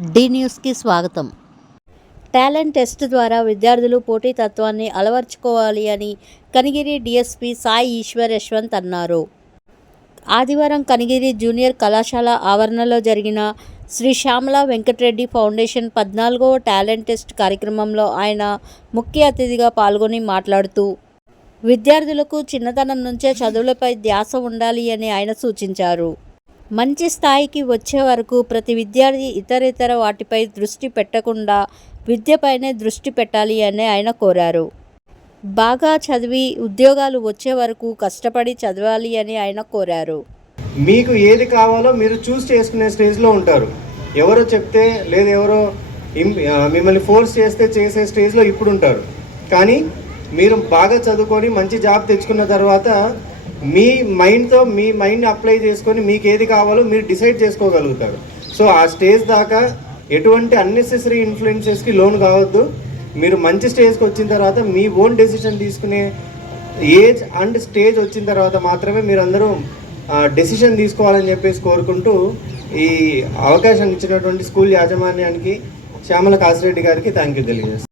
D న్యూస్కి స్వాగతం. Talent test ద్వారా విద్యార్థులు పోటీతత్వాన్ని అలవర్చుకోవాలి అని కనిగిరి డీఎస్పీ సాయి ఈశ్వర్ యశ్వంత్ అన్నారు. ఆదివారం కనిగిరి జూనియర్ కళాశాల ఆవరణలో జరిగిన శ్రీ శ్యామల వెంకటరెడ్డి ఫౌండేషన్ 14వ టాలెంట్ టెస్ట్ కార్యక్రమంలో ఆయన ముఖ్య అతిథిగా పాల్గొని మాట్లాడుతూ, విద్యార్థులకు చిన్నతనం నుంచే చదువులపై ధ్యాస ఉండాలి అని ఆయన సూచించారు. మంచి స్థాయికి వచ్చే వరకు ప్రతి విద్యార్థి ఇతర వాటిపై దృష్టి పెట్టకుండా విద్యపైనే దృష్టి పెట్టాలి అని ఆయన కోరారు. బాగా చదివి ఉద్యోగాలు వచ్చే వరకు కష్టపడి చదవాలి అని ఆయన కోరారు. మీకు ఏది కావాలో మీరు చూస్ చేసుకునే స్టేజ్లో ఉంటారు. ఎవరో చెప్తే లేదా ఎవరో మిమ్మల్ని ఫోర్స్ చేస్తే చేసే స్టేజ్లో ఇప్పుడు ఉంటారు. కానీ మీరు బాగా చదువుకొని మంచి జాబ్ తెచ్చుకున్న తర్వాత మీ మైండ్ని అప్లై చేసుకొని మీకు ఏది కావాలో మీరు డిసైడ్ చేసుకోగలుగుతారు. సో ఆ స్టేజ్ దాకా ఎటువంటి అన్నెసెసరీ ఇన్ఫ్లుయెన్సెస్కి లోన్ కావద్దు. మీరు మంచి స్టేజ్కి వచ్చిన తర్వాత మీ ఓన్ డెసిషన్ తీసుకునే ఏజ్ అండ్ స్టేజ్ వచ్చిన తర్వాత మాత్రమే మీరు అందరూ డెసిషన్ తీసుకోవాలని చెప్పేసి కోరుకుంటూ ఈ అవకాశం ఇచ్చినటువంటి స్కూల్ యాజమాన్యానికి శ్యామల కాసిరెడ్డి గారికి థ్యాంక్ యూ తెలియజేస్తాను.